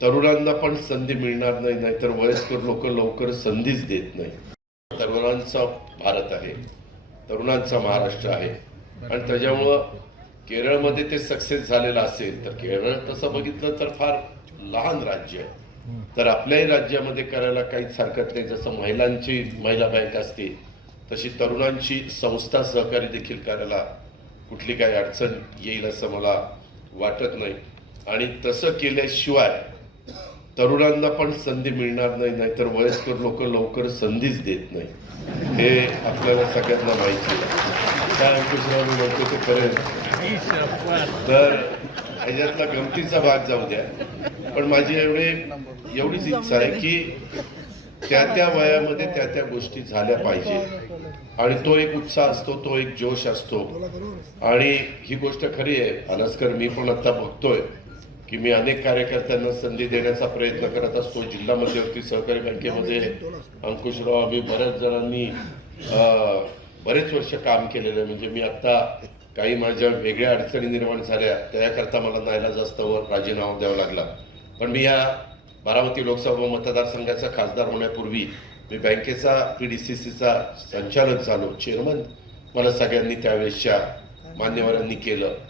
तरुणांना पण संधी मिळणार नाही, नाहीतर वयस्कर लोक लवकर संधीच देत नाही. तरुणांचा भारत आहे, तरुणांचा महाराष्ट्र आहे आणि त्याच्यामुळं केरळमध्ये ते सक्सेस झालेलं असेल तर केरळ तसं बघितलं तर फार लहान राज्य आहे, तर आपल्याही राज्यामध्ये करायला काहीच हरकत नाही. जसं महिलांची महिला बँक असते तशी तरुणांची संस्था सहकारी देखील करायला कुठली काही अडचण येईल असं मला वाटत नाही. आणि तसं केल्याशिवाय तरुणांना पण संधी मिळणार नाही, नाहीतर वयस्कर लोक लवकर संधीच देत नाही. हे आपल्याला सगळ्यांना माहिती आहे. काय अंकुशराव मी म्हणतो ते करेल. तर ह्याच्यातला गमतीचा भाग जाऊ द्या, पण माझी एवढीच इच्छा आहे की त्या त्या वयामध्ये त्या त्या गोष्टी झाल्या पाहिजे आणि तो एक उत्साह असतो, तो एक जोश असतो. आणि ही गोष्ट खरी आहे अनस्कर, मी पण आता बघतोय की मी अनेक कार्यकर्त्यांना संधी देण्याचा प्रयत्न करत असतो. जिल्हा मध्यवर्ती सहकारी बँकेमध्ये अंकुशराव आम्ही बऱ्याच जणांनी बरेच वर्ष काम केलेलं आहे. म्हणजे मी आता काही माझ्या वेगळ्या अडचणी निर्माण झाल्या त्याकरता मला नाईलाजास्तवर राजीनामा द्यावा लागला, पण मी या बारामती लोकसभा मतदारसंघाचा खासदार होण्यापूर्वी मी बँकेचा PDCCचा संचालक झालो, चेअरमन मला सगळ्यांनी त्यावेळेसच्या मान्यवरांनी केलं.